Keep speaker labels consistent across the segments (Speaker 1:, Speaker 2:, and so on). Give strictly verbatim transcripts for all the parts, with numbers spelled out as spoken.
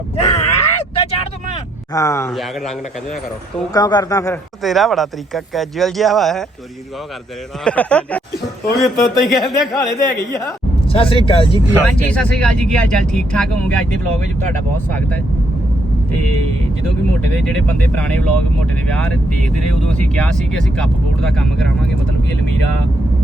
Speaker 1: ਉੱਤੇ ਚੜ ਤੂੰ ਮੈਂ
Speaker 2: ਹਾਂ
Speaker 3: ਜਾ ਕੇ ਰੰਗ ਨਾ ਕੰਜਣਾ ਕਰੋ।
Speaker 2: ਤੂੰ ਕਿਉਂ ਕਰਦਾ ਫਿਰ? ਤੇਰਾ ਬੜਾ ਤਰੀਕਾ ਕੈਜੂਅਲ ਜਿਹਾ ਵਾ ਹੈ।
Speaker 3: ਚੋਰੀ ਦੀ ਉਹ ਕਰਦੇ ਰਹੇ ਨਾ।
Speaker 2: ਉਹ ਵੀ ਉੱਤੋਂ ਉੱਤੇ ਹੀ ਕਹਿੰਦੇ ਖਾਲੇ ਤੇ ਹੈਗੀ ਆ। ਸਤਿ ਸ੍ਰੀ ਅਕਾਲ ਜੀ, ਕੀ
Speaker 1: ਹਾਂਜੀ ਸਤਿ ਸ੍ਰੀ ਅਕਾਲ ਜੀ, ਕੀ ਹਾਲ ਚਾਲ? ਠੀਕ ਠਾਕ ਹੋਵੋਗੇ? ਅੱਜ ਦੇ ਵਲੌਗ ਵਿੱਚ ਤੁਹਾਡਾ ਬਹੁਤ ਸਵਾਗਤ ਹੈ। ਤੇ ਜਦੋਂ ਵੀ ਮੋਟੇ ਦੇ ਜਿਹੜੇ ਬੰਦੇ ਪੁਰਾਣੇ ਵਲੌਗ ਮੋਟੇ ਦੇ ਵਿਆਹ ਦੇਖਦੇ ਰਹੇ, ਉਦੋਂ ਅਸੀਂ ਕਿਹਾ ਸੀ ਕਿ ਅਸੀਂ ਕੱਪ ਬੋਰਡ ਦਾ ਕੰਮ ਕਰਾਵਾਂਗੇ, ਮਤਲਬ ਕਿ ਅਲਮੀਰਾ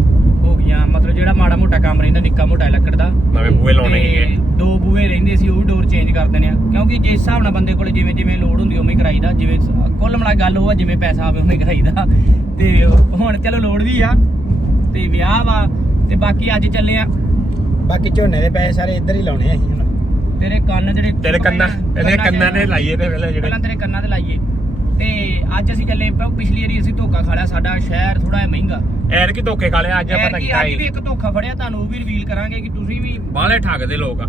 Speaker 1: ਹੋ ਗਈਆਂ, ਮਤਲਬ ਜਿਹੜਾ ਮਾੜਾ ਮੋਟਾ ਕੰਮ ਰਹਿੰਦਾ ਨਿੱਕਾ ਮੋਟਾ ਲੱਕੜ ਦਾ,
Speaker 3: ਨਵੇਂ ਬੂਹੇ ਲਾਉਣੇ ਹੈਗੇ।
Speaker 1: ਦੋ ਬੂਹੇ ਰਹਿੰਦੇ ਸੀ, ਉਹ ਵੀ ਡੋਰ ਚੇਂਜ ਕਰ ਦੇਣੇ ਆ, ਕਿਉਂਕਿ ਜਿਸ ਹਿਸਾਬ ਨਾਲ ਬੰਦੇ ਕੋਲ ਜਿਵੇਂ ਜਿਵੇਂ ਲੋੜ ਹੁੰਦੀ ਉਵੇਂ ਕਰਾਈਦਾ, ਜਿਵੇਂ ਕੁੱਲ ਮਿਲਾ ਗੱਲ ਉਹ ਆ ਜਿਵੇਂ ਪੈਸਾ ਆਵੇ ਉਵੇਂ ਕਰਾਈਦਾ। ਤੇ ਹੁਣ ਚਲੋ ਲੋੜ ਵੀ ਆ ਤੇ ਵਿਆਹ ਵਾ, ਤੇ ਬਾਕੀ ਅੱਜ ਚੱਲੇ ਆ।
Speaker 2: ਬਾਕੀ ਝੋਨੇ ਦੇ ਪੈਸੇ ਸਾਰੇ ਇੱਧਰ ਹੀ ਲਾਉਣੇ ਆ ਅਸੀਂ ਹੁਣ।
Speaker 1: ਤੇਰੇ ਕੰਨ ਜਿਹੜੇ
Speaker 3: ਤੇਰੇ ਕੰਨਾਂ ਤੇਰੇ ਕੰਨਾਂ ਨੇ ਲਾਈਏ ਤੇ ਪਹਿਲਾਂ ਜਿਹੜੇ
Speaker 1: ਪਹਿਲਾਂ ਤੇਰੇ ਕੰਨਾਂ ਤੇ ਲਾਈਏ। ਤੇ ਅੱਜ ਅਸੀਂ ਚੱਲੇ, ਪਿਛਲੀ ਵਾਰੀ ਅਸੀਂ ਧੋਖਾ ਖਾ ਲਿਆ, ਸਾਡਾ ਸ਼ਹਿਰ ਥੋੜਾ ਜਿਹਾ ਮਹਿੰਗਾ।
Speaker 3: ਐਰ ਕੀ ਧੋਖੇ ਖਾ ਲਿਆ ਅੱਜ ਆਪਾਂ ਤਾਂ ਕੀਤਾ
Speaker 1: ਅੱਜ ਵੀ ਇੱਕ ਧੋਖਾ ਫੜਿਆ, ਤੁਹਾਨੂੰ ਉਹ ਵੀ ਰਿਵੀਲ ਕਰਾਂਗੇ ਕਿ ਤੁਸੀਂ ਵੀ
Speaker 3: ਬਾਹਲੇ ਠੱਗਦੇ ਲੋਕ ਆ।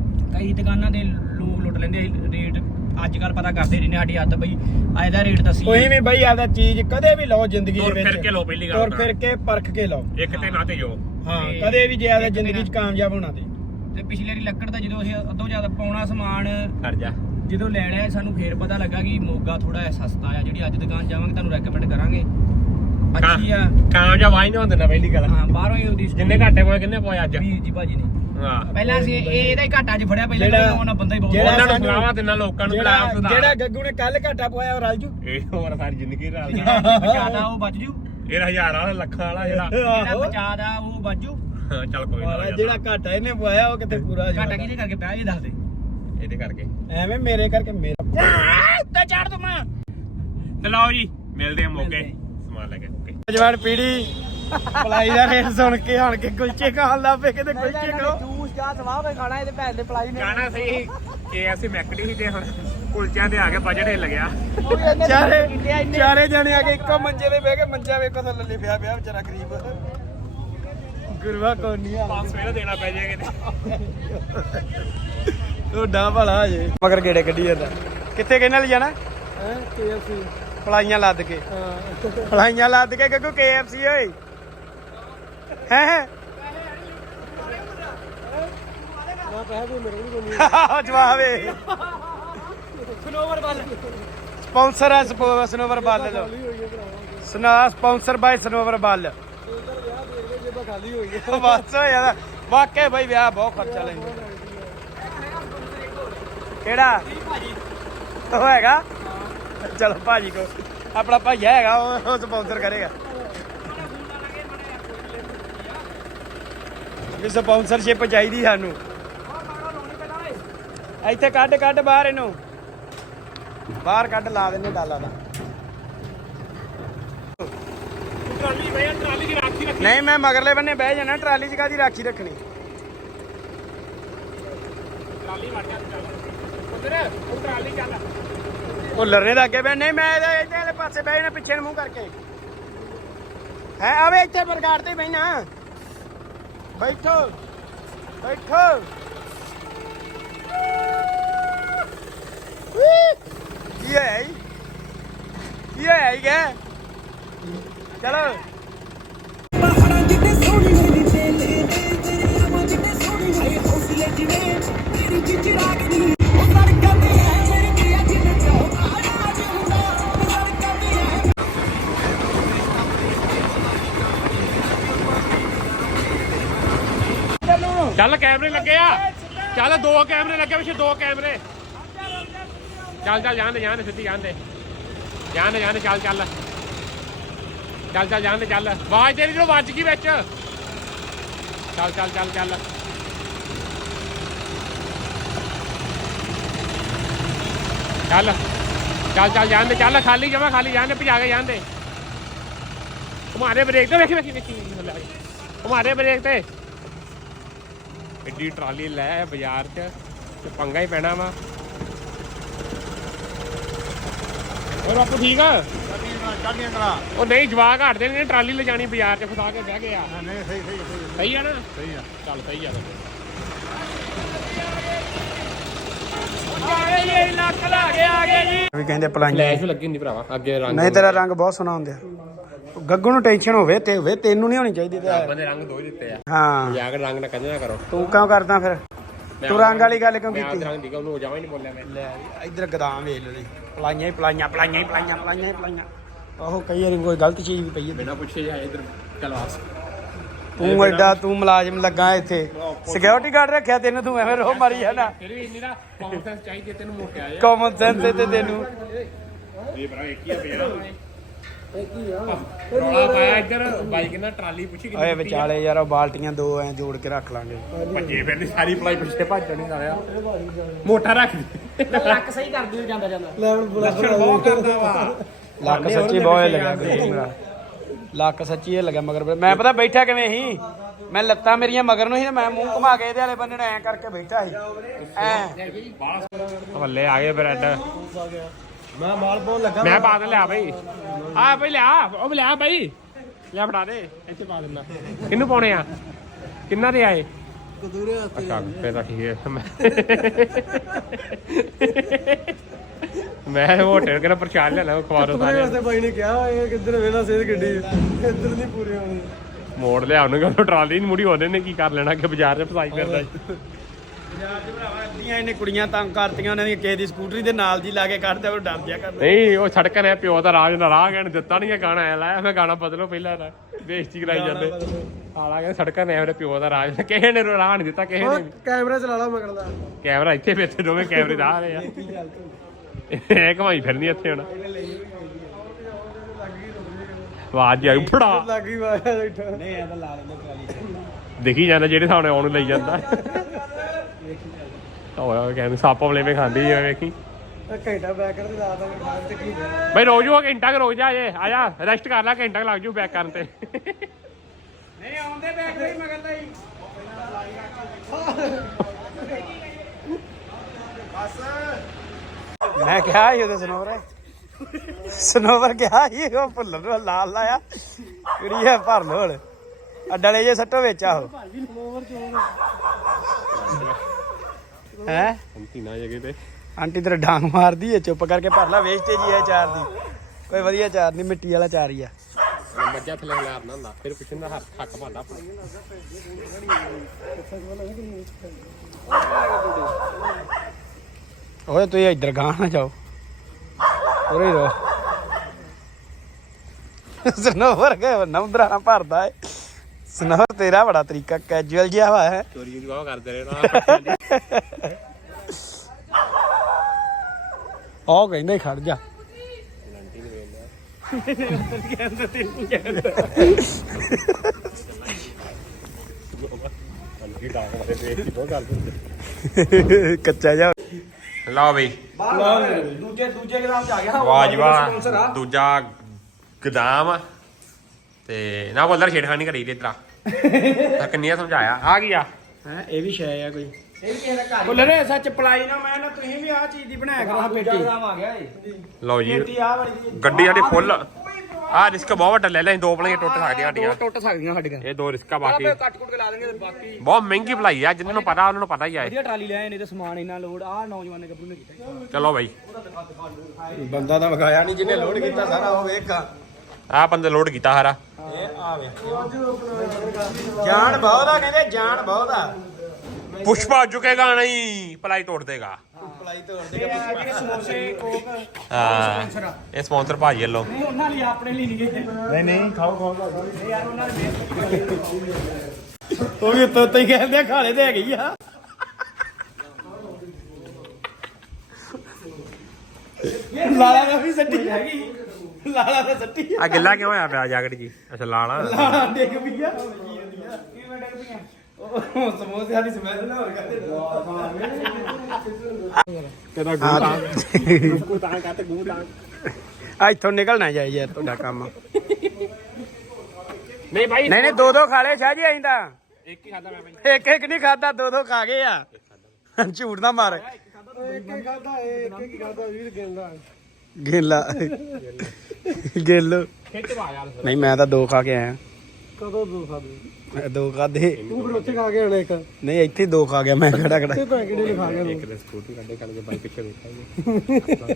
Speaker 1: ਕਈ ਦੁਕਾਨਾਂ ਦੇ ਲੋਕ ਲੁੱਟ ਲੈਂਦੇ ਰੇਟ। ਅੱਜ ਕੱਲ ਪਤਾ ਕਰਦੇ ਰਹਿੰਦੇ ਸਾਡੀ ਹੱਥ ਬਈ ਅੱਜ ਦਾ ਰੇਟ ਦੱਸੀ।
Speaker 2: ਕੋਈ ਵੀ ਬਈ ਆਦਾ ਚੀਜ਼ ਕਦੇ ਵੀ ਲਓ ਜ਼ਿੰਦਗੀ
Speaker 3: ਤੁਰ
Speaker 2: ਦੇ
Speaker 3: ਫਿਰ
Speaker 2: ਵਿੱਚ,
Speaker 3: ਕੇ ਲਓ ਪਹਿਲੀ ਗੱਲ
Speaker 2: ਤੁਰ
Speaker 3: ਤਾਂ।
Speaker 2: ਫਿਰ ਕੇ ਪਰਖ ਕੇ ਲਓ।
Speaker 3: ਇੱਕ ਤੇ ਨਾ ਤੇ ਜੋ
Speaker 2: ਹਾਂ
Speaker 1: ਤੇ
Speaker 2: ਕਦੇ ਵੀ ਜਿਆਦਾ
Speaker 1: ਇੱਕ
Speaker 2: ਜ਼ਿੰਦਗੀ 'ਚ
Speaker 1: ਦਿਨ-
Speaker 2: ਕਾਮਯਾਬ ਹੋਣਾ ਤੇ
Speaker 1: ਤੇ ਪਿਛਲੀ ਵਾਰੀ ਲੱਕੜ ਦਾ ਜਦੋਂ ਅਸੀਂ ਅੱਧੋ ਜ਼ਿਆਦਾ ਪਾਉਣਾ ਸਮਾਨ
Speaker 3: ਕਰ ਜਾ।
Speaker 1: ਜਦੋਂ ਲੈਣਾ ਸਾਨੂੰ ਫੇਰ ਪਤਾ ਲੱਗਾ ਕਿ ਮੋਗਾ ਥੋੜਾ ਜਿਹਾ ਸਸਤਾ ਆ। ਜਿਹੜੀ ਅੱਜ ਦੁਕਾਨ ਜਾਵਾਂਗੇ ਤੁਹਾਨੂੰ ਰეკਮੈਂਡ ਕਰਾਂਗੇ, ਅੱਛੀ ਆ।
Speaker 3: ਕਾਮਯਾਬ ਆਈ ਨਾ ਹੁੰਦੇ ਨਾ ਪਹਿਲੀ ਗੱਲ।
Speaker 1: ਹਾਂ ਬਾਹਰੋਂ ਹੀ ਉਹਦੀ
Speaker 3: ਜਿੰਨੇ ਘਾਟੇ ਪਏ ਕਿੰਨੇ ਪਏ ਅੱਜ?
Speaker 1: ਵੀਰ ਜੀ ਭਾਜੀ ਨੇ
Speaker 3: ਹਾਂ
Speaker 1: ਪਹਿਲਾਂ ਅਸੀਂ ਇਹ ਇਹਦਾ ਹੀ ਘਾਟਾ ਅੱਜ ਫੜਿਆ, ਪਹਿਲਾਂ
Speaker 2: ਜਿਹੜਾ-
Speaker 1: ਉਹਨਾਂ ਬੰਦਾ ਹੀ ਬਹੁਤ
Speaker 2: ਜਿਹੜਾ
Speaker 3: ਉਹਨਾਂ ਨੂੰ
Speaker 2: ਸਾਨੂੰ-
Speaker 3: ਸੁਣਾਵਾ ਦਿਨਾਂ ਲੋਕਾਂ ਨੂੰ
Speaker 2: ਜਿਹੜਾ
Speaker 3: ਬੁਲਾਇਆ ਸੁਧਾਰ।
Speaker 2: ਜਿਹੜਾ ਗੱਗੂ ਨੇ ਕੱਲ ਘਾਟਾ ਪਵਾਇਆ ਉਹ ਰਾਜੂ
Speaker 3: ਇਹ ਹੋਰ ਸਾਰੀ ਜ਼ਿੰਦਗੀ ਰਲ ਗਿਆ।
Speaker 1: ਜਿਹੜਾ ਬਚਾਦਾ ਉਹ ਬਚ ਜੂ,
Speaker 3: ਇਹ ਹਜ਼ਾਰਾਂ ਵਾਲਾ ਲੱਖਾਂ ਵਾਲਾ ਜਿਹੜਾ
Speaker 1: ਜਿਹੜਾ
Speaker 2: ਆਹੋ।
Speaker 1: ਬਚਾਦਾ ਉਹ ਬਚ ਜੂ।
Speaker 3: ਹਾਂ, ਚੱਲ ਕੋਈ ਨਾ ਹੋ
Speaker 2: ਵਾਲਾ
Speaker 3: ਜਾਂਦਾ।
Speaker 2: ਜਿਹੜਾ ਘਾਟਾ ਇਹਨੇ ਪਵਾਇਆ ਉਹ ਕਿਤੇ ਪੂਰਾ ਹੋ
Speaker 1: ਘਾਟਾ
Speaker 2: ਜਾਣਾ।
Speaker 1: ਕਿਹਦੇ ਕਰਕੇ ਪਿਆ ਇਹ ਦੱਸ ਦੇ।
Speaker 3: ਇਹਦੇ ਕਰਕੇ
Speaker 2: ਐਵੇਂ ਮੇਰੇ ਕਰਕੇ ਮੇਰਾ
Speaker 1: ਉੱਤੇ ਚੜ ਤੂੰ ਮੈਂ
Speaker 3: ਤੇ ਲਓ ਜੀ ਮਿਲਦੇ ਆ ਮੌਕੇ ਸਮਾਨ ਲੈ ਕੇ। ਓਕੇ
Speaker 2: ਜਵਾਨ ਪੀੜੀ ਪਲਾਈ ਦਾ ਰੇਟ ਸੁਣ ਕੇ ਹਣ ਕੇ ਕੁਲਚੇ ਖਾਣ ਲੱਗ ਪਏ, ਕਿਤੇ ਕੁਲਚੇ ਖਾਓ।
Speaker 1: ਜੂਸ ਚਾਹ ਸਵਾਹ ਵੇ ਖਾਣਾ, ਇਹਦੇ ਭੈਣ ਦੇ ਪਲਾਈ ਨੇ
Speaker 3: ਗਾਣਾ ਸਹੀ ਕੇ ਅਸੀਂ ਮੈਕੜੀ ਸੀ ਤੇ ਹੁਣ ਕੁਲਚਿਆਂ ਦੇ ਆ ਕੇ ਬਜਟ ਹਿੱਲ ਗਿਆ।
Speaker 2: ਚਾਰੇ ਚਾਰੇ ਜਣੇ ਆ ਕੇ ਇੱਕੋ ਮੰਜੇ ਤੇ ਬਹਿ ਕੇ ਮੰਜਾ ਵੇਖੋ ਤਾਂ ਲੱਲੀ ਪਿਆ ਪਿਆ ਵਿਚਾਰਾ ਗਰੀਬ ਗੁਰਵਾ ਕੋਨੀਆ
Speaker 3: ਪੰਜ ਸੌ ਇਹਦਾ ਦੇਣਾ ਪੈ ਜਾਏ ਕਿਤੇ।
Speaker 2: ਤੁਹਾਡਾ ਭਲਾ ਜੇ ਮਗਰ ਗੇੜੇ ਕੱਢੀ ਜਾਂਦਾ। ਕਿੱਥੇ ਕਿਹਨੇ ਲੈ ਜਾਣਾ? ਹੈ ਕੇਐਫਸੀ ਫਲਾਈਆਂ ਲੱਦ ਕੇ। ਹਾਂ ਫਲਾਈਆਂ ਲੱਦ ਕੇ ਗੱਗੂ ਕੇਐਫਸੀ ਓਏ ਹੈ ਹੈ ਨਾ ਪੈਸੇ ਵੀ ਮੇਰੇ ਕੋਲ ਨਹੀਂ। ਜਵਾਬ ਏ
Speaker 1: ਸਨੋਵਰ ਬੱਲ
Speaker 2: ਸਪਾਂਸਰ ਹੈ ਸਨੋਵਰ ਬੱਲ ਲੋ ਸਨਾ ਸਪਾਂਸਰ ਬਾਈ ਸਨੋਵਰ ਬੱਲ। ਖਾਲੀ ਹੋਈ ਹੈ ਬਸ ਹੋ ਜਾਂਦਾ। ਵਾਕਿਆ ਬਾਈ ਵਿਆਹ ਬਹੁਤ ਖਰਚਾ ਲੈਂਦਾ। ਕਿਹੜਾ ਉਹ ਹੈਗਾ? ਚਲੋ ਭਾਜੀ ਕੋ ਆਪਣਾ ਭਾਈਆ ਹੈਗਾ, ਉਹ ਸਪਾਂਸਰ ਕਰੇਗਾ। ਵੀ ਸਪਾਂਸਰਸ਼ਿਪ ਚਾਹੀਦੀ ਸਾਨੂੰ। ਇੱਥੇ ਕੱਢ ਕੱਢ ਬਾਹਰ ਇਹਨੂੰ, ਬਾਹਰ ਕੱਢ ਲਾ ਦਿੰਦੇ ਡਾਲਾ ਦਾ।
Speaker 3: ਟਰਾਲੀ ਬਈ ਟਰਾਲੀ ਦੀ ਰਾਖੀ ਰੱਖੀ।
Speaker 2: ਨਹੀਂ ਮੈਂ ਮਗਰਲੇ ਬੰਨੇ ਬਹਿ ਜਾਣਾ, ਟਰਾਲੀ 'ਚ ਕਾਹਦੀ ਰਾਖੀ ਰੱਖਣੀ?
Speaker 3: ਟਰਾਲੀ ਵੜ ਜਾ ਚੱਲ ਉਧਰ ਉਹ ਟਰਾਲੀ ਚੱਲ।
Speaker 2: ਉਹ ਲਰਨੇ ਦਾ ਅੱਗੇ ਬੈ ਨਹੀਂ, ਮੈਂ ਇਹਦੇ ਇਹਦੇ ਵਾਲੇ ਪਾਸੇ ਬਹਿ ਜਾਣਾ, ਪਿੱਛੇ ਨੂੰ ਮੂੰਹ ਕਰਕੇ ਹੈ। ਆਵੇ ਇੱਥੇ ਬਰਗਾੜ ਤੇ ਬਹਿਣਾ। ਬੈਠੋ ਬੈਠੋ। ਕੀ ਹੈ ਕੀ ਹੈ ਕੀ ਹੈ? ਚਲੋ
Speaker 3: ਚੱਲ ਕੈਮਰੇ ਲੱਗੇ ਆ। ਚੱਲ ਦੋ ਕੈਮਰੇ ਲੱਗੇ ਪਿੱਛੇ, ਦੋ ਕੈਮਰੇ। ਚੱਲ ਚੱਲ ਜਾਣ ਦੇ ਜਾਣ ਦੇ ਸਿੱਧੀ ਜਾਣ ਦੇ ਜਾਣ ਦੇ ਜਾਣ ਦੇ ਚੱਲ ਚੱਲ ਚੱਲ ਚੱਲ ਜਾਣ ਦੇ ਚੱਲ। ਆਵਾਜ਼ ਤੇਰੀ ਜਦੋਂ ਵੱਜ ਗਈ ਵਿੱਚ। ਚੱਲ ਚੱਲ ਚੱਲ ਚੱਲ ਚੱਲ ਚੱਲ ਚੱਲ ਜਾਣ ਦੇ ਚੱਲ। ਖਾਲੀ ਜਮਾ ਖਾਲੀ ਜਾਣ ਦੇ, ਭਜਾ ਕੇ ਜਾਣ ਦੇ। ਘੁਮਾਰੇ ਬ੍ਰੇਕ ਤੇ ਵੇਖੀ ਵੇਖੀ ਵੇਖੀ ਘੁਮਾਰੇ ਬ੍ਰੇਕ ਤੇ। ਐਡੀ ਟਰਾਲੀ ਲੈ ਬਾਜ਼ਾਰ 'ਚ ਤੇ ਪੰਗਾ ਹੀ ਪੈਣਾ ਵਾ। ਹੋਰ ਬਾਪੂ ਠੀਕ ਆ? ਉਹ ਨਹੀਂ ਜਵਾਕ ਹਟਦੇ ਨੇ, ਟਰਾਲੀ ਲੈ ਜਾਣੀ ਬਾਜ਼ਾਰ 'ਚ ਫਸਾ ਕੇ ਬਹਿ ਗਏ ਆ।
Speaker 2: ਨਹੀਂ ਸਹੀ ਸਹੀ
Speaker 3: ਸਹੀ ਆ ਨਾ? ਸਹੀ ਆ। ਚੱਲ ਸਹੀ ਆ।
Speaker 1: ਲੱਖ ਲਾ ਕੇ ਆ ਗਏ ਜੀ।
Speaker 2: ਵੀ ਕਹਿੰਦੇ ਪਲਾਈਆਂ
Speaker 3: ਫਲੈਸ਼ ਲੱਗੀ ਹੁੰਦੀ ਭਰਾਵਾ ਅੱਗੇ ਰੰਗ।
Speaker 2: ਨਹੀਂ ਤੇਰਾ ਰੰਗ ਬਹੁਤ ਸੋਹਣਾ ਹੁੰਦਾ। ਗੱਗੂ ਨੂੰ ਟੈਨਸ਼ਨ ਹੋਵੇ ਤੇ ਹੋਵੇ, ਤੈਨੂੰ ਨਹੀਂ ਹੋਣੀ ਚਾਹੀਦੀ।
Speaker 3: ਰੱਬ ਨੇ ਰੰਗ ਦੋ ਹੀ ਦਿੱਤੇ ਆ।
Speaker 2: ਹਾਂ
Speaker 3: ਜਾ ਕੇ ਰੰਗ ਨਾ ਕੰਜਣਾ ਕਰੋ।
Speaker 2: ਤੂੰ ਕਿਉਂ ਕਰਦਾ ਫਿਰ? ਤੂੰ ਰੰਗ ਵਾਲੀ ਗੱਲ ਕਿਉਂ
Speaker 3: ਮੈਂ
Speaker 2: ਕੀਤੀ
Speaker 3: ਰੰਗ ਦੀ ਗੱਲ ਉਹਨੂੰ ਜਾਵਾਂ ਹੀ ਨਹੀਂ ਬੋਲਿਆ ਮੈਂ
Speaker 2: ਲੈ ਇੱਧਰ ਗਦਾਮ ਵੇਖ ਲੋ ਜੀ ਪਲਾਈਆਂ ਹੀ ਪਲਾਈਆਂ ਪਲਾਈਆਂ ਹੀ ਪਲਾਈਆਂ ਪਲਾਈਆਂ ਹੀ ਪਲਾਈਆਂ ਆਹੋ ਕਈ ਵਾਰੀ ਕੋਈ ਗਲਤ ਚੀਜ਼ ਵੀ ਪਈ ਹੈ
Speaker 3: ਬਿਨਾਂ ਪੁੱਛੇ ਜਾਏ ਇਧਰ ਕਲਾਸ
Speaker 2: ਤੂੰ ਐਡਾ ਤੂੰ ਮੁਲਾਜ਼ਮ ਲੱਗਾ ਇੱਥੇ ਸਿਕਿਉਰਿਟੀ ਗਾਰਡ ਰੱਖਿਆ ਤੈਨੂੰ ਤੂੰ ਐਵੇਂ ਰੋ ਮਾਰੀ ਹੈ ਨਾ
Speaker 3: ਫਿਰ ਵੀ ਇੰਨੀ ਦਾ ਕਾਮਨ ਸੈਂਸ ਚਾਹੀਦੀ ਤੈਨੂੰ ਮੋਟਿਆ ਜਾ
Speaker 2: ਕਾਮਨ ਸੈਂਸ ਤੇ ਤੈਨੂੰ
Speaker 3: ਇਹ ਭਰਾ ਇੱਕ ਹੀ ਆ ਪਿਆ ਰੌਲਾ ਪਾਇਆ ਇੱਧਰ ਬਾਈਕ ਨਾਲ ਟਰਾਲੀ ਪੁੱਛੀ ਕਿੰਨੀ
Speaker 2: ਓਏ ਵਿਚਾਲੇ ਯਾਰ ਉਹ ਬਾਲਟੀਆਂ ਦੋ ਐ ਜੋੜ ਕੇ ਰੱਖ ਲਾਂਗੇ
Speaker 3: ਭੱਜੇ ਫਿਰਦੀ ਸਾਰੀ ਪਲਾਈ ਪਿੱਛੇ ਭੱਜਣੀ ਸਾਰਿਆ ਮੋਟਾ ਰੱਖ
Speaker 1: ਲੱਕ ਸਹੀ ਕਰ ਦਿਓ ਜਾਂਦਾ ਜਾਂਦਾ
Speaker 3: ਲੱਛਣ ਬਹੁਤ ਕਰਦਾ ਵਾ
Speaker 2: ਲੱਕ ਸੱਚੀ ਬਹੁਤ ਲੱਗਾ ਗੁਰੂ ਮੇਰਾ ਲੱਕ ਸੱਚੀ ਇਹ ਲੱਗਾ ਮਗਰ ਮੈਂ ਪਤਾ ਬੈਠਾ ਕਿਵੇਂ ਸੀ ਮੈਂ ਲੱਤਾਂ ਮੇਰੀਆਂ ਮਗਰ ਨੂੰ ਸੀ ਤੇ ਮੈਂ ਮੂੰਹ ਘੁਮਾ ਕੇ ਇਹਦੇ ਵਾਲੇ ਬੰਨੇ ਨੂੰ ਐ ਕਰਕੇ ਬੈਠਾ ਸੀ ਐ
Speaker 3: ਬੱਲੇ ਆ ਗਏ ਬ੍ਰੈਡ
Speaker 2: ਮੈਂ ਮਾਲ ਪਾਉਣ ਲੱਗਾ
Speaker 3: ਮੈਂ ਪਾ ਦੇ ਲਿਆ ਬਈ ਆ ਬਈ ਲਿਆ ਉਹ ਲਿਆ ਬਈ ਲਿਆ ਫੜਾ ਦੇ ਇੱਥੇ ਪਾ ਦਿੰਦਾ ਕਿੰਨੂੰ ਪਾਉਣੇ ਆ ਕਿੰਨਾ ਦੇ ਆਏ ਕਦੂਰੇ ਹੱਥੇ ਅੱਛਾ ਫੇਰ ਤਾਂ ਠੀਕ ਹੈ ਮੈਂ ਹੋਟਲ ਕਿਹੜਾ ਪ੍ਰਚਾਰ ਲੈਣਾ ਖਵਾ ਦੋ ਸਾਰੇ
Speaker 2: ਵਾਸਤੇ ਬਾਈ ਨੇ ਕਿਹਾ ਇਹ ਕਿੱਧਰ ਵੇਲਾ ਸੇਧ ਗੱਡੀ ਇੱਧਰ ਨਹੀਂ ਪੂਰੇ ਹੋਣੀ
Speaker 3: ਮੋੜ ਲਿਆ ਉਹਨੂੰ ਕਿ ਟਰਾਲੀ ਨਹੀਂ ਮੁੜੀ ਉਹਨੇ ਨੇ ਕੀ ਕਰ ਲੈਣਾ ਕਿ ਬਾਜ਼ਾਰ 'ਚ ਫਸਾਈ ਫਿਰਦਾ
Speaker 2: ਬਾਜ਼ਾਰ 'ਚ ਭਰਾਵਾ ਅੱਧੀਆਂ ਇਹਨੇ ਕੁੜੀਆਂ ਤੰਗ ਕਰਤੀਆਂ ਉਹਨਾਂ ਦੀ ਕਿਸੇ ਦੀ ਸਕੂਟਰੀ ਦੇ ਨਾਲ ਦੀ ਲਾ ਕੇ ਕੱਢਦਾ ਉਹ ਡਰ ਜਿਆ ਕਰਦਾ
Speaker 3: ਨਹੀਂ ਉਹ ਸੜਕਾਂ ਨੇ ਪਿਓ ਦਾ ਰਾਜ ਨਾ ਰਾਹ ਕਹਿਣ ਦਿੱਤਾ ਨਹੀਂ ਗਾਣਾ ਐ ਲਾਇਆ ਮੈਂ ਗਾਣਾ ਬਦਲੋ ਪਹਿਲਾਂ ਦਾ ਬੇਇੱਜ਼ਤੀ ਕਰਾਈ ਜਾਂਦੇ ਆਲਾ ਕਹਿੰਦੇ ਸੜਕਾਂ ਨੇ ਐਵੇਂ ਪਿਓ ਦਾ ਰਾਜ ਕਿਸੇ ਨੇ ਰਾਹ ਨਹੀਂ ਦਿੱਤਾ ਕਿਸੇ ਨੇ
Speaker 2: ਕੈਮਰਾ ਚਲਾ ਲਾ ਮਗਰ ਦਾ
Speaker 3: ਕੈਮਰਾ ਇੱਥੇ ਬੈਠੇ ਦੋਵੇਂ ਕੈਮਰੇ ਦਾ ਆ ਰਹੇ ਆ ਇਹ ਘਮਾਈ ਫਿਰਨੀ ਇੱਥੇ ਹੁਣ ਆਵਾਜ਼ ਆਈ ਫੜਾ
Speaker 2: ਲੱਗੀ ਵਾਇਆ ਬੈਠਾ ਨਹੀਂ ਐ ਤਾਂ ਲਾ ਲੈਂਦੇ ਟਰਾਲੀ
Speaker 3: ਦੇਖੀ ਜਾਂਦਾ ਜਿਹੜੇ ਸਾਹਮਣੇ ਆਉਣ ਨੂੰ ਲਈ ਜਾਂਦਾ ਓਏ ਕਹਿੰਦੇ ਸੱਪ ਵਲੇਵੇਂ ਖਾਂਦੀ ਆ ਵੇਖੀ
Speaker 2: ਘੰਟਾ ਬੈਕ ਕਰਦੇ ਰਾਤ ਦਾ ਖਾਣ ਤੇ ਕੀ
Speaker 3: ਬਈ ਰੋਜ਼ ਉਹ ਘੰਟਾ ਕੁ ਰੋਜ਼ ਜਾ ਜੇ ਆ ਜਾ ਰੈਸਟ ਕਰ ਲੈ ਘੰਟਾ ਕੁ ਲੱਗ ਜੂ ਬੈਕ ਕਰਨ ਤੇ
Speaker 2: ਨਹੀਂ ਆਉਂਦੇ ਬੈਕ ਨਹੀਂ ਮਗਰ ਦਾ ਹੀ ਮੈਂ ਕਿਹਾ ਸੀ ਉਹਦੇ ਸਨੋਵਰ ਸਨੋਵਰ ਕਿਹਾ ਸੀ ਉਹ ਭੁੱਲਰ ਨੂੰ ਲਾਲ ਲਾਇਆ ਕੁੜੀ ਹੈ ਭਰ ਲੋ ਹੁਣ ਡਲੇ ਜੇ ਸੱਟੋ ਵਿੱਚ ਆਹੋ ਹੈ
Speaker 3: ਅੰਤੀ ਨਾ ਜਗੇ ਤੇ
Speaker 2: ਆਂਟੀ ਤੇਰੇ ਡਾਂਗ ਮਾਰਦੀ ਏ ਚੁੱਪ ਕਰਕੇ ਭਰ ਲੈ ਵੇਸਟੇਜ ਹੈ ਚਾਰ ਦੀ ਕੋਈ ਵਧੀਆ ਚਾਰ ਨਹੀਂ ਮਿੱਟੀ ਵਾਲਾ ਚਾਰ ਹੀ ਆ
Speaker 3: ਮੱਝਾਂ ਥੱਲੇ ਲਾਰਨਾ ਹੁੰਦਾ ਫਿਰ ਪਿੱਛੇ ਦਾ ਹੱਥ ਹੱਕ ਪਾਉਂਦਾ
Speaker 2: ਓਏ ਤੁਸੀਂ ਇੱਧਰ ਗਾਂ ਨਾ ਜਾਓ ਉਰੇ ਹੀ ਰਹੋ ਸਨੋਵਰ ਕੇ ਨੰਬਰਾਂ ਭਰਦਾ ਏ ਸਨੋਵਰ ਤੇਰਾ ਬੜਾ ਤਰੀਕਾ ਕੈਜੂਅਲ ਜਿਹਾ ਵਾ ਹੈ
Speaker 3: ਚੋਰੀ ਦੀ ਵਾਹ ਕਰਦੇ ਰਹਿਣਾ
Speaker 2: ਉਹ ਕਹਿੰਦਾ ਖੜ ਜਾ ਕੱਚਾ ਜਾ
Speaker 3: ਲਓ ਬਈ
Speaker 2: ਦੂਜੇ ਦੂਜੇ ਗ੍ਰਾਮ ਚ ਆ ਗਿਆ
Speaker 3: ਵਾਹ ਜੀ ਵਾਹ ਦੂਜਾ ਗਦਾਮ ਤੇ ਨਾ ਬੋਲਦਾ ਛੇੜਖਾਨੀ ਕਰੀ ਦੀ ਇਤਰਾ ਤਾਂ ਕਿੰਨੀਆਂ ਸਮਝਾਇਆ ਆ ਗਿਆ
Speaker 2: ਹੈ ਇਹ ਵੀ ਸ਼ੈ ਆ ਕੋਈ ਇਹ ਵੀ ਕਿਸੇ ਦਾ ਘਰ ਬੋਲਰੇ ਸੱਚ ਪਲਾਈ ਨਾ ਮੈਂ ਨਾ ਤੁਸੀਂ ਵੀ ਆਹ ਚੀਜ਼ ਦੀ ਬਣਾਇਆ ਕਰੋ ਪੇਟੀ ਆ ਗਿਆ ਏ
Speaker 3: ਲਓ ਜੀ
Speaker 2: ਪੇਟੀ ਆਹ ਵਾਲੀ
Speaker 3: ਗੱਡੀ ਸਾਡੀ ਫੁੱਲ ਆ ਰਿਸਕ ਬਹੁਤ ਵੱਡਾ ਲੈ ਲੈ ਦੋ ਪਲਾਈਆਂ ਟੁੱਟ ਸਕਦੀਆਂ ਸਾਡੀਆਂ
Speaker 2: ਟੁੱਟ ਸਕਦੀਆਂ ਸਾਡੀਆਂ
Speaker 3: ਇਹ ਦੋ ਰਿਸਕਾ ਬਾਕੀ
Speaker 2: ਕੱਟ ਕੁੱਟ ਕੇ ਲਾ ਦੇਣਗੇ ਬਾਕੀ
Speaker 3: ਬਹੁਤ ਮਹਿੰਗੀ ਭਲਾਈ ਆ ਜਿੰਨਾਂ ਨੂੰ ਪਤਾ ਉਹਨਾਂ ਨੂੰ ਪਤਾ ਹੀ ਆ
Speaker 2: ਵਧੀਆ ਟਰਾਲੀ ਲੈ ਆਏ ਨੇ ਤੇ ਸਮਾਨ ਇੰਨਾ ਲੋਡ ਆ ਨੌਜਵਾਨ ਨੇ ਗੱਭਰੂ ਨੇ ਕੀਤਾ
Speaker 3: ਚਲੋ ਬਾਈ
Speaker 2: ਬੰਦਾ ਤਾਂ ਵਗਾਇਆ ਨਹੀਂ ਜਿਹਨੇ ਲੋਡ ਕੀਤਾ ਸਾਰਾ ਉਹ ਵੇਖ
Speaker 3: ਆ ਬੰਦੇ ਲੋਡ ਕੀਤਾ ਹਾਰਾ
Speaker 2: ਇਹ ਆ ਵੇਖ ਜਾਨ ਬਹੁਤ ਆ ਕਹਿੰਦੇ ਜਾਨ ਬਹੁਤ ਆ
Speaker 3: ਪੁਸ਼ਪਾ ਝੁਕੇਗਾ ਨਹੀਂ ਪਲਾਈ ਤੋੜ ਦੇਗਾ
Speaker 2: ਪਲਾਈ ਤੋੜ ਦੇਗਾ ਪੁਸ਼ਪਾ ਸਮੋਸੇ ਕੋਕ
Speaker 3: ਹਾਂ ਇਹ ਸਪਾਂਸਰ ਭਾਜੀ ਵੱਲੋਂ
Speaker 2: ਨਹੀਂ ਉਹਨਾਂ ਲਈ ਆਪਣੇ ਲਈ ਨਹੀਂ ਨਹੀਂ ਨਹੀਂ ਖਾਓ ਖਾਓ ਨਹੀਂ ਯਾਰ ਉਹਨਾਂ ਨੇ ਉਹ ਵੀ ਤੋਤੇ ਹੀ ਕਹਿੰਦੇ ਆ ਖਾਲੇ ਤੇ ਹੈਗੀ ਆ ਲਾਲਾ ਦਾ ਵੀ ਸੱਟੀ ਹੈਗੀ ਲਾਲਾ ਦਾ ਸੱਟੀ
Speaker 3: ਆ ਗਿੱਲਾ ਕਿਉਂ ਹੋਇਆ ਪਿਆ ਜਾਗੜ ਜੀ ਅੱਛਾ ਲਾਲਾ
Speaker 2: ਲਾਲਾ ਡਿੱਗ ਪਈਆ ਕਿਵੇਂ ਡਿੱਗ ਪਈਆਂ ਉਹ ਸਮੋਸਿਆਂ ਦੀ ਸਮੈਲ ਨਾ ਹੋਰ ਕਰਦੇ
Speaker 3: ਤੇਰਾ ਗੂੰ ਗੂੰ ਤਾਂ ਕਾਤੇ ਗੂੰ ਤਾਂ
Speaker 2: ਆ ਇੱਥੋਂ ਨਿਕਲਣਾ ਜਾਈ ਯਾਰ ਤੁਹਾਡਾ ਕੰਮ
Speaker 3: ਨਹੀਂ ਭਾਈ
Speaker 2: ਨਹੀਂ ਨਹੀਂ ਦੋ ਦੋ ਖਾ ਲਏ ਸ਼ਾਹ ਜੀ ਅਸੀਂ ਤਾਂ
Speaker 3: ਇੱਕ ਹੀ ਖਾਦਾ ਮੈਂ ਭਾਈ
Speaker 2: ਇੱਕ ਇੱਕ ਨਹੀਂ ਖਾਦਾ ਦੋ ਦੋ ਖਾ ਗਏ ਆ ਝੂਠ ਨਾ ਮਾਰ ਇੱਕ ਹੀ ਖਾਦਾ ਇੱਕ ਇੱਕ ਖਾਦਾ ਵੀਰ ਗੇਲਾ ਗੇਲਾ ਗੇਲੋ
Speaker 3: ਖਿੱਚ ਵਾ ਯਾਰ
Speaker 2: ਨਹੀਂ ਮੈਂ ਤਾਂ ਦੋ ਖਾ ਕੇ ਆਇਆ
Speaker 4: ਕਦੋਂ ਦੋ ਖਾਦੇ
Speaker 2: ਮੈਂ ਦੋ ਖਾਦੇ
Speaker 4: ਤੂੰ ਫਿਰ ਉੱਥੇ ਖਾ ਕੇ ਆਣਾ ਇੱਕ
Speaker 2: ਨਹੀਂ ਇੱਥੇ ਦੋ ਖਾ ਗਿਆ ਮੈਂ ਖੜਾ ਖੜਾ
Speaker 4: ਤੇ ਪੈਕੇਟ ਹੀ ਖਾ ਗਿਆ
Speaker 3: ਇੱਕ ਦੇ ਸਕੂਟੀ ਕੱਢੇ ਕੱਢ ਕੇ ਬਾਈ ਪਿੱਛੇ ਵੇਖਾਂਗੇ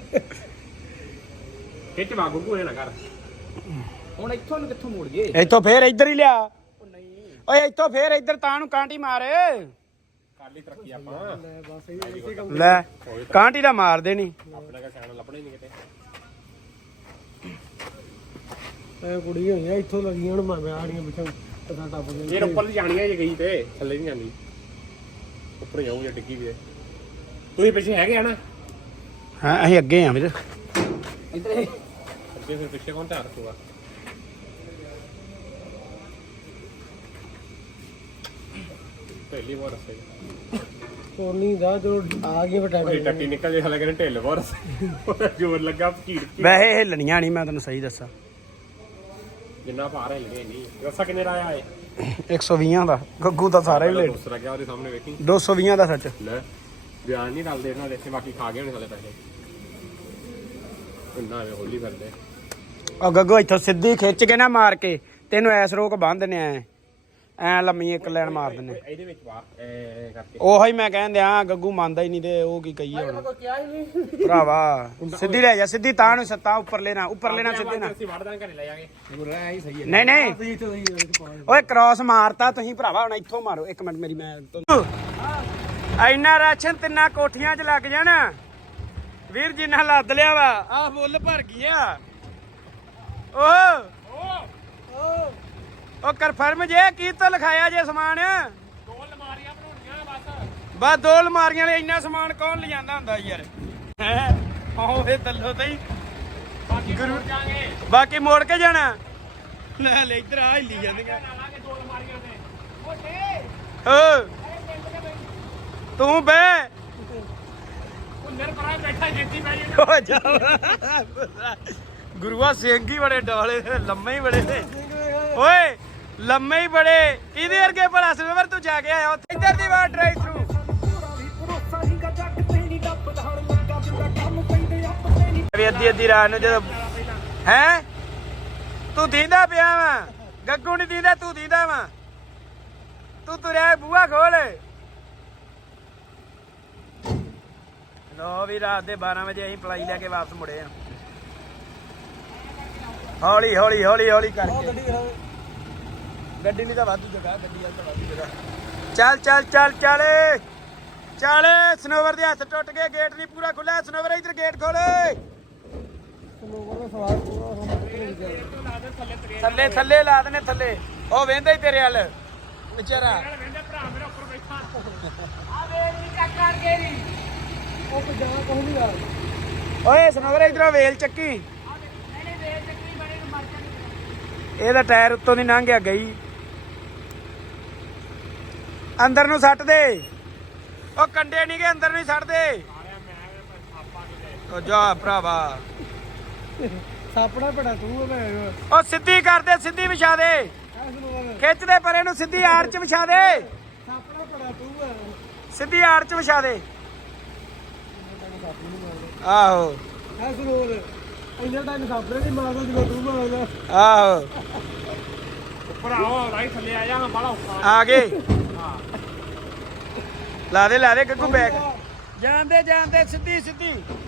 Speaker 3: ਖਿੱਚ ਵਾ ਗੁੱਗੂ ਇਹ ਨਾ ਕਰ
Speaker 1: ਹੁਣ ਇੱਥੋਂ ਨੂੰ ਕਿੱਥੋਂ ਮੋੜ ਗਏ
Speaker 2: ਇੱਥੋਂ ਫੇਰ ਇੱਧਰ ਹੀ ਲਿਆ ਓਏ ਇੱਥੋਂ ਫੇਰ ਇੱਧਰ ਤਾਂ ਨੂੰ ਕਾਂਟੀ ਮਾਰ
Speaker 3: ਲਈ ਤਰੱਕੀ ਆਪਾਂ
Speaker 4: ਲੈ ਬਸ ਇਹ ਇਸੇ ਕੰਮ
Speaker 2: ਲੈ ਕਾਂਟੀ ਦਾ ਮਾਰਦੇ ਨਹੀਂ
Speaker 3: ਆਪਣਾ ਕਾ ਸਿਆਣਾ ਲੱਭਣਾ ਹੀ ਨਹੀਂ ਕਿਤੇ
Speaker 4: ਇਹ ਕੁੜੀ ਹੋਈਆਂ ਇੱਥੋਂ ਲੱਗੀਆਂ ਹੁਣ ਮੈਂ ਆੜੀਆਂ ਪਿੱਛੋਂ ਪਤਾ ਟੱਪ ਗਏ
Speaker 3: ਇਹ ਉੱਪਰ ਜਾਣੀਆਂ ਜੇ ਗਈ ਤੇ ਥੱਲੇ ਨਹੀਂ ਜਾਂਦੀ ਉੱਪਰ ਜਾਊ ਜਾਂ ਡਿੱਗੀ ਵੀ ਤੁਸੀਂ ਪਿੱਛੇ ਹੈਗੇ ਆ ਨਾ
Speaker 2: ਹਾਂ ਅਸੀਂ ਅੱਗੇ ਆ ਵੀਰ
Speaker 3: ਅੱਗੇ ਫਿਰ ਪਿੱਛੇ ਕੌਣ ਧਿਆਨ ਰੱਖੂਗਾ ਪਹਿਲੀ ਵਾਰ ਰਸੇ
Speaker 4: ਸੋਨੀ ਦਾ ਜੋ ਆ ਗਏ ਬਟਾ
Speaker 3: ਉਹ ਟੱਟੀ ਨਿਕਲ ਜੇ ਹਲੇ ਕਹਿੰਦੇ ਢਿੱਲ ਵਾਰ ਜ਼ੋਰ ਲੱਗਾ ਭੀੜ
Speaker 2: ਵੈਸੇ ਹਿੱਲਣੀਆਂ ਨਹੀਂ ਮੈਂ ਤੈਨੂੰ ਸਹੀ ਦੱਸਾਂ
Speaker 3: ਜਿੰਨਾ ਭਾਰ ਹੈ ਲਗੇ ਨਹੀਂ ਰਸਾ ਕਿੰਨੇ ਦਾ ਆਇਆ ਏ
Speaker 2: ਇੱਕ ਸੌ ਵੀਹ ਦਾ ਗੱਗੂ ਦਾ ਸਾਰਾ ਹੀ ਲੇਟ
Speaker 3: ਦੋਸਤ ਲੱਗਿਆ ਉਹਦੇ ਸਾਹਮਣੇ ਵੇਖੀ
Speaker 2: ਦੋ ਸੌ ਵੀਹ ਦਾ ਸੱਚ
Speaker 3: ਲੈ ਬਿਆਨ ਨਹੀਂ ਡਲਦੇ ਇਹਨਾਂ ਦੇ ਇੱਥੇ ਬਾਕੀ ਖਾ ਗਏ ਹੋਣੇ ਸਾਲੇ ਪੈਸੇ ਇੰਨਾ ਵੇ ਹੋਲੀ ਕਰਦੇ
Speaker 2: ਉਹ ਗੱਗੂ ਇੱਥੋਂ ਸਿੱਧੀ ਖਿੱਚ ਕੇ ਨਾ ਮਾਰ ਕੇ ਤੈਨੂੰ ਐਸ ਰੋਕ ਬੰਨ ਦਿੰਨੇ ਐ ਐ ਲੰਮੀ ਇੱਕ ਲੈਣ ਮਾਰ ਦਿੰਨੇ
Speaker 3: ਇਹਦੇ ਵਿੱਚ ਵਾ ਐ ਕਰਕੇ
Speaker 2: ਉਹੀ ਮੈਂ ਕਹਿੰਦੇ ਆ ਗੱਗੂ ਮੰਨਦਾ ਹੀ ਨਹੀਂ ਤੇ ਉਹ ਕੀ ਕਹੀਏ ਹੁਣ
Speaker 4: ਕਿਹਾ ਹੀ ਨਹੀਂ
Speaker 2: ਭਰਾਵਾ ਸਿੱਧੀ ਲੈ ਜਾ ਸਿੱਧੀ ਤਾਂ ਨੂੰ ਸੱਤਾ ਉੱਪਰ ਲੈਣਾ ਉੱਪਰ ਲੈਣਾ ਸਿੱਧੇ ਨਾ
Speaker 3: ਅਸੀਂ ਵੜਦਾਂ ਘਰੇ ਲੈ ਜਾਗੇ
Speaker 4: ਬੁਰਾ ਐ ਹੀ ਸਹੀ ਹੈ
Speaker 2: ਨਹੀਂ ਨਹੀਂ
Speaker 4: ਤੁਸੀਂ ਇੱਥੇ ਸਹੀ ਪਾ
Speaker 2: ਓਏ ਕ੍ਰਾਸ ਮਾਰਤਾ ਤੁਸੀਂ ਭਰਾਵਾ ਹੁਣ ਇੱਥੋਂ ਮਾਰੋ ਇੱਕ ਮਿੰਟ ਮੇਰੀ ਮੈਂ ਇੰਨਾ ਰਾਸ਼ਨ ਤਿੰਨਾਂ ਕੋਠੀਆਂ 'ਚ ਲੱਗ ਜਾਣਾ ਵੀਰ ਜਿੰਨਾ ਲੱਦ ਲਿਆ ਵਾ ਆਹ ਫੁੱਲ ਭਰ ਗਿਆ ਓ ਉਹ ਕਨਫਰਮ ਜੇ ਕੀ ਤੋਂ ਲਿਖਾਇਆ ਜੇ ਸਮਾਨ
Speaker 3: ਦੋ ਅਲਮਾਰੀਆਂ ਬਣਾਉਣੀਆਂ ਬਸ
Speaker 2: ਬਸ ਦੋ ਅਲਮਾਰੀਆਂ ਲਈ ਇੰਨਾ ਸਮਾਨ ਕੌਣ ਲਿਜਾਂਦਾ ਹੁੰਦਾ ਯਾਰ ਹੈ ਓਏ ਦੱਲੋ ਤੇ
Speaker 3: ਬਾਕੀ ਗੁਰੂ ਜਾਗੇ
Speaker 2: ਬਾਕੀ ਮੋੜ ਕੇ ਜਾਣਾ ਲੈ ਲੈ ਇੱਧਰ ਆ ਹਿੱਲੀ ਜਾਂਦੀਆਂ
Speaker 3: ਲਾਵਾਂਗੇ ਦੋ ਅਲਮਾਰੀਆਂ ਤੇ
Speaker 2: ਓ ਤੂੰ ਬੈ
Speaker 3: ਕੁੰਦਰ ਪਰਾਂ ਬੈਠਾ ਜੇਤੀ ਪੈ ਜੀ
Speaker 2: ਓ ਜਾ ਗੁਰੂਆ ਸਿੰਘ ਹੀ ਬੜੇ ਡਾਲੇ ਲੰਮੇ ਹੀ ਬੜੇ ਨੇ ਓਏ ਲੰਮੇ ਹੀ ਬੜੇ ਇਹਦੇ ਵਰਗੇ ਭਲਾ ਸਿਲਵਰ ਤੂੰ ਜਾ ਕੇ ਆਇਆ ਉੱਥੇ ਇੱਧਰ ਦੀ ਵਾਰ ਡਰਾਈਵ ਥਰੂ ਵੀ ਅੱਧੀ ਅੱਧੀ ਰਾਤ ਨੂੰ ਜਦੋਂ ਹੈ ਤੂੰ ਦੀਂਦਾ ਪਿਆ ਵਾ ਗੱਗੂ ਨਹੀਂ ਦੀਂਦਾ ਤੂੰ ਦੀਂਦਾ ਵਾ ਤੂੰ ਤੁਰਿਆ ਬੂਹਾ ਖੋਲ ਲੋ ਵੀ ਰਾਤ ਦੇ ਬਾਰਾਂ ਵਜੇ ਅਸੀਂ ਪਲਾਈ ਲੈ ਕੇ ਵਾਪਸ ਮੁੜੇ ਆ ਹੌਲੀ ਹੌਲੀ ਹੌਲੀ ਹੌਲੀ ਕਰਕੇ ਗੱਡੀ ਨਹੀਂ ਤਾਂ ਵਾਧੂ ਜਗ੍ਹਾ ਗੱਡੀ ਵਾਲੀ ਤਾਂ ਵਾਧੂ ਜਗ੍ਹਾ ਚੱਲ ਚੱਲ ਚੱਲ ਚੱਲ ਚੱਲ ਸਨੋਵਰ ਦੇ ਹੱਥ ਟੁੱਟ ਗਏ ਗੇਟ ਨਹੀਂ ਪੂਰਾ ਖੁੱਲਿਆ ਸਨੋਵਰ ਇੱਧਰ ਗੇਟ ਖੋਲੇ ਥੱਲੇ ਥੱਲੇ ਲਾ ਦੇਣੇ ਥੱਲੇ ਉਹ ਵੇਂਦਾ ਹੀ ਤੇਰੇ ਵੱਲ ਵਿਚਾਰਾ
Speaker 3: ਵੇਂਦੇ ਭਰਾ ਮੇਰਾ ਉੱਪਰ ਬੈਠਾ
Speaker 2: ਆ ਵੇਲ ਨਹੀਂ ਚੱਕ ਕਰਕੇ ਨੀ
Speaker 4: ਉਹ ਪਜਾਮਾ ਕੋਈ ਨਹੀਂ ਯਾਰ
Speaker 2: ਓਏ ਸਨੋਵਰ ਇਧਰੋਂ ਵੇਲ ਚੱਕੀ ਇਹਦਾ ਟਾਇਰ ਉੱਤੋਂ ਦੀ ਲੰਘ ਗਿਆ ਗਈ ਅੰਦਰ ਨੂੰ ਸੱਟ ਦੇ ਉਹ ਕੰਡੇ ਨਹੀਂ ਗਏ ਅੰਦਰ ਨਹੀਂ ਸੱਟ ਦੇ ਉਹ ਜਾ ਭਰਾਵਾ
Speaker 4: ਸਾਪੜਾ ਪੜਾ ਤੂੰ ਮੈਂ
Speaker 2: ਉਹ ਸਿੱਧੀ ਕਰ ਦੇ ਸਿੱਧੀ ਵਿਛਾ ਦੇ ਖਿੱਚ ਦੇ ਪਰੇ ਨੂੰ ਸਿੱਧੀ ਆੜ ਚ ਵਿਛਾ ਦੇ
Speaker 4: ਸਾਪੜਾ ਪੜਾ ਤੂੰ
Speaker 2: ਸਿੱਧੀ ਆੜ ਚ ਵਿਛਾ ਦੇ ਆਹੋ
Speaker 4: ਐ ਸੁਣੋ ਇੰਨਾ ਟਾਈਮ ਸਾਪੜੇ ਨਹੀਂ ਮਾਰਦਾ ਜਦੋਂ ਤੂੰ ਮਾਰਦਾ
Speaker 2: ਆਹੋ
Speaker 3: ਉੱਪਰ ਆਓ ਰਾਈ ਥੱਲੇ ਆ ਜਾ ਹਾਂ ਬਾਲਾ ਔਖਾ
Speaker 2: ਆ ਗਏ ਲਾ ਦੇ ਲਾ ਦੇ ਗੱਗੂ ਬੈਗ ਜਾਂਦੇ ਜਾਂਦੇ ਸਿੱਧੀ ਸਿੱਧੀ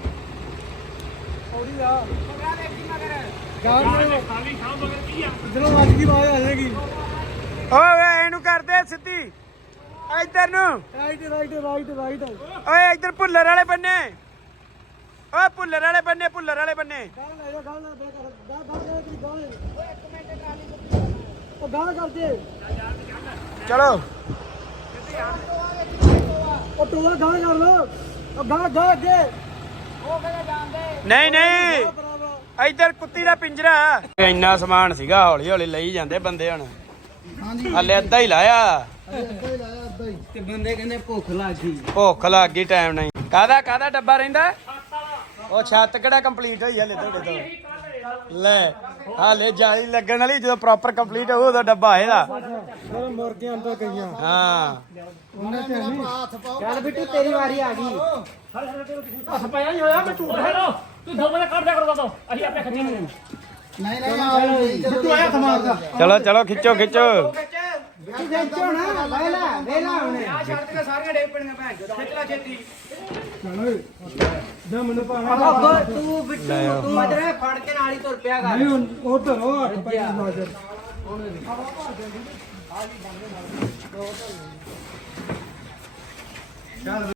Speaker 4: ਥੋੜੀ ਆ ਗਾਣ
Speaker 3: ਖਾਲੀ ਖਾਂ ਮਗਰ ਕੀ ਆ
Speaker 4: ਜਦੋਂ ਵੱਜ ਗਈ ਆਵਾਜ਼ ਆ ਜਾਏਗੀ
Speaker 2: ਓਏ ਇਹਨੂੰ ਕਰਦੇ ਸਿੱਧੀ ਇੱਧਰ ਨੂੰ
Speaker 4: ਰਾਈਟ ਰਾਈਟ ਰਾਈਟ ਰਾਈਟ
Speaker 2: ਓਏ ਇੱਧਰ ਭੁੱਲਰ ਵਾਲੇ ਬੰਨੇ ਓਏ ਭੁੱਲਰ ਵਾਲੇ ਬੰਨੇ ਭੁੱਲਰ ਵਾਲੇ ਬੰਨੇ
Speaker 4: ਗਾਣ ਲੈ ਜਾ ਗਾਣ ਲੈ ਗਾ ਗਾ ਗਾ ਤੇਰੀ ਗਾਣ ਓਏ ਇੱਕ ਮਿੰਟ ਟਰਾਲੀ ਉਹ ਗਾਣ ਕਰਦੇ
Speaker 2: ਚਲੋ
Speaker 4: ਉਹ ਟੋਲ ਗਾਣ ਕਰ ਲੋ ਉਹ ਗਾ ਗਾ ਅੱਗੇ
Speaker 2: ਨਹੀਂ ਨਹੀਂ ਇੱਧਰ ਕੁੱਤੀ ਦਾ ਪਿੰਜਰਾ ਇੰਨਾ ਸਮਾਨ ਸੀਗਾ ਹੌਲੀ ਹੌਲੀ ਲਈ ਜਾਂਦੇ ਬੰਦੇ ਹੁਣ
Speaker 4: ਹਾਂਜੀ
Speaker 2: ਹਲੇ ਅੱਧਾ ਹੀ ਲਾਇਆ
Speaker 4: ਅੱਧਾ ਹੀ ਲਾਇਆ ਅੱਧਾ ਹੀ ਤੇ ਬੰਦੇ ਕਹਿੰਦੇ ਭੁੱਖ ਲੱਗ ਗਈ
Speaker 2: ਭੁੱਖ ਲੱਗ ਗਈ ਟਾਈਮ ਨਹੀਂ ਕਾਹਦਾ ਕਾਹਦਾ ਡੱਬਾ ਰਹਿੰਦਾ ਉਹ ਛੱਤ ਕਿਹੜਾ ਕੰਪਲੀਟ ਹੋਈ ਹਲੇ ਤੁਹਾਡੇ ਤੋਂ ਲੈ ਹਾਲੇ ਜਾਲੀ ਲੱਗਣ ਵਾਲੀ ਜਦੋਂ ਪ੍ਰੋਪਰ ਕੰਪਲੀਟ ਹੋਊ ਉਹਦਾ ਡੱਬਾ ਇਹਦਾ
Speaker 4: ਫਿਰ ਮੁਰਗੀਆਂ ਅੰਦਰ ਗਈਆਂ
Speaker 2: ਹਾਂ
Speaker 4: ਉਹਨੇ ਤੇ ਨਹੀਂ
Speaker 2: ਚੱਲ ਬਿੱਟੂ ਤੇਰੀ ਵਾਰੀ ਆ ਗਈ
Speaker 3: ਹੱਥ ਪਾਇਆ ਨਹੀਂ ਹੋਇਆ ਮੈਂ ਝੂਠ ਹੈ ਨਾ ਤੂੰ ਦੋ ਵਜੇ ਕੱਢ ਦਿਆ ਕਰੋ ਦੋ ਅਸੀਂ ਆਪਣੇ ਖੱਤੀ ਨੂੰ
Speaker 4: ਨਹੀਂ ਨਹੀਂ ਤੂੰ ਆਇਆ ਸਮਾਰਦਾ
Speaker 2: ਚਲੋ ਚਲੋ ਖਿੱਚੋ ਖਿੱਚੋ
Speaker 4: ਖਿੱਚੋ ਨਾ ਵੇਲਾ ਵੇਲਾ ਹੁਣੇ
Speaker 2: ਆ ਛੱਡ ਕੇ ਸਾਰੀਆਂ ਡੇਪ ਪਣੀਆਂ ਭੈਣ ਚੋ ਖਿੱਚ ਲੈ ਛੇਤੀ
Speaker 4: ਚਲ ਜਾ ਮੈਨੂੰ ਪਾਣਾ
Speaker 2: ਤੂੰ ਬਿੱਟੂ
Speaker 4: ਤੂੰ ਮਦਰੇ ਫੜ ਕੇ ਨਾਲ ਹੀ ਤੁਰ ਪਿਆ ਕਰ ਨਹੀਂ ਉਧਰ ਉਹ ਹੱਥ ਪਈ ਨਜ਼ਰ
Speaker 2: ਚੱਲ